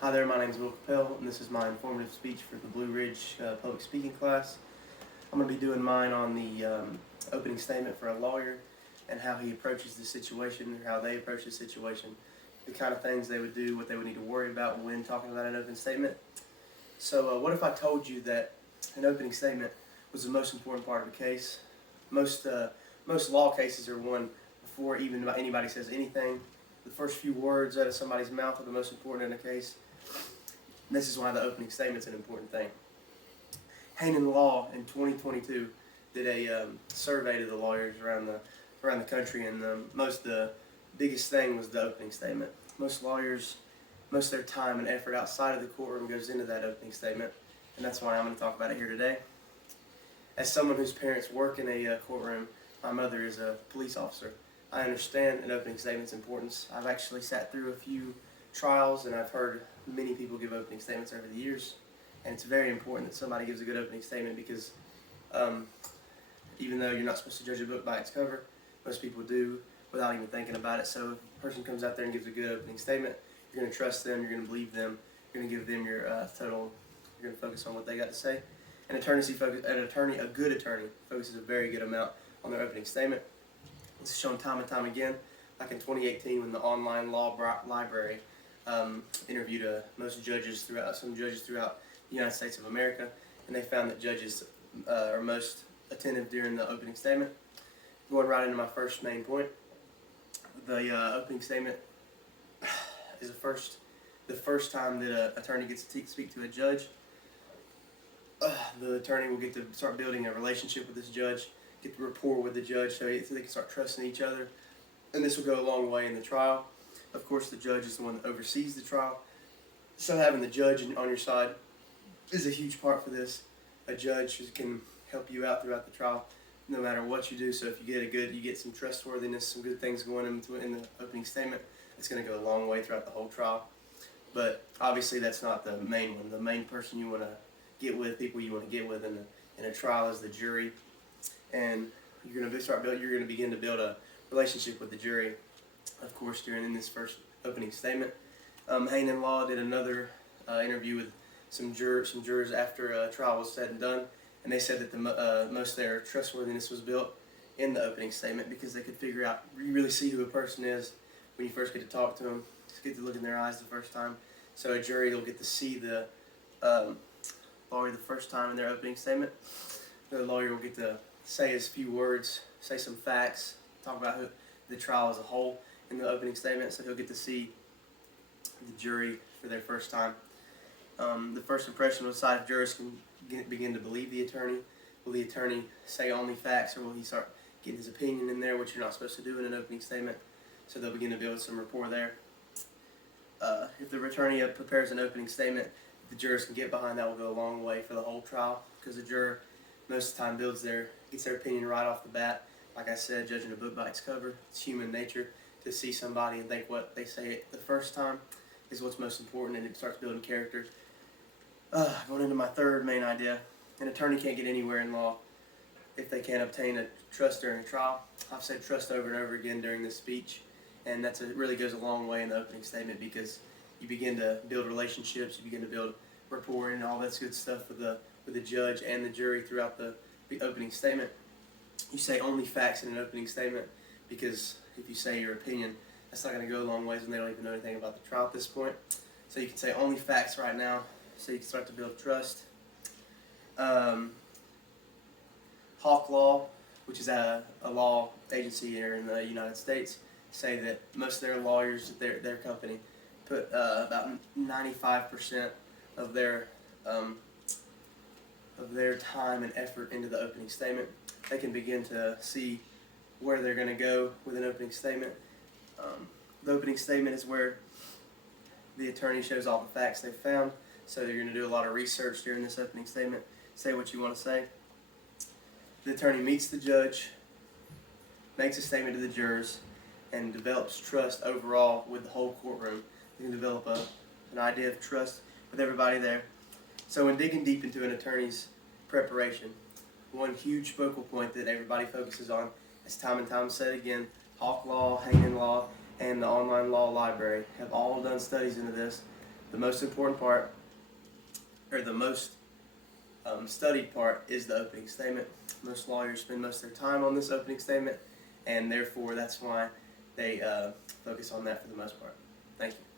Hi there, my name is Will Capel, and this is my informative speech for the Blue Ridge public speaking class. I'm going to be doing mine on the opening statement for a lawyer and how he approaches the situation, or how they approach the situation, the kind of things they would do, what they would need to worry about when talking about an opening statement. So what if I told you that an opening statement was the most important part of the case? Most law cases are won before even anybody says anything. The first few words out of somebody's mouth are the most important in a case. This is why the opening statement's an important thing. Hanen Law in 2022 did a survey to the lawyers around the country, and the biggest thing was the opening statement. Most lawyers, most of their time and effort outside of the courtroom goes into that opening statement, and that's why I'm going to talk about it here today. As someone whose parents work in a courtroom, my mother is a police officer. I understand an opening statement's importance. I've actually sat through a few trials, and I've heard many people give opening statements over the years, and it's very important that somebody gives a good opening statement because even though you're not supposed to judge a book by its cover, most people do without even thinking about it. So if a person comes out there and gives a good opening statement, you're going to trust them, you're going to believe them, you're going to give them your you're going to focus on what they got to say. A good attorney focuses a very good amount on their opening statement. This is shown time and time again. Like in 2018, when the online law library interviewed some judges throughout the United States of America, and they found that judges are most attentive during the opening statement. Going right into my first main point, the opening statement is the first time that an attorney gets to speak to a judge. The attorney will get to start building a relationship with this judge, get the rapport with the judge, so they can start trusting each other, and this will go a long way in the trial. Of course, the judge is the one that oversees the trial, so having the judge on your side is a huge part for this. A judge who can help you out throughout the trial, no matter what you do. So if you get some trustworthiness, some good things going in the opening statement, it's going to go a long way throughout the whole trial. But obviously, that's not the main one. The main person you want to people you want to get with in a trial is the jury, and you're going to begin to build a relationship with the jury, of course, in this first opening statement. Hanen Law did another interview with some jurors after a trial was said and done, and they said that most of their trustworthiness was built in the opening statement because they could figure out, you really see who a person is when you first get to talk to them, just get to look in their eyes the first time. So a jury will get to see the lawyer the first time in their opening statement. The lawyer will get to say his few words, say some facts, talk about the trial as a whole in the opening statement, so he'll get to see the jury for their first time. The first impression will decide if jurors can begin to believe the attorney. Will the attorney say only facts, or will he start getting his opinion in there, which you're not supposed to do in an opening statement? So they'll begin to build some rapport there. If the attorney prepares an opening statement, the jurors can get behind, that will go a long way for the whole trial, because the juror most of the time gets their opinion right off the bat. Like I said, judging a book by its cover, it's human nature to see somebody and think what they say the first time is what's most important, and it starts building character. Going into my third main idea, an attorney can't get anywhere in law if they can't obtain a trust during a trial. I've said trust over and over again during this speech, and it really goes a long way in the opening statement because you begin to build relationships, you begin to build rapport and all that good stuff with the judge and the jury throughout the opening statement. You say only facts in an opening statement because if you say your opinion, that's not going to go a long ways when they don't even know anything about the trial at this point. So you can say only facts right now, so you can start to build trust. Hawk Law, which is a law agency here in the United States, say that most of their lawyers at their company put about 95% of their time and effort into the opening statement. They can begin to see where they're going to go with an opening statement. The opening statement is where the attorney shows all the facts they've found. So you're going to do a lot of research during this opening statement. Say what you want to say. The attorney meets the judge, makes a statement to the jurors, and develops trust overall with the whole courtroom. You can develop an idea of trust with everybody there. So when digging deep into an attorney's preparation, one huge focal point that everybody focuses on, as time and time said again, Hawk Law, Hanen Law, and the Online Law Library have all done studies into this. The most important part, or the most studied part, is the opening statement. Most lawyers spend most of their time on this opening statement, and therefore that's why they focus on that for the most part. Thank you.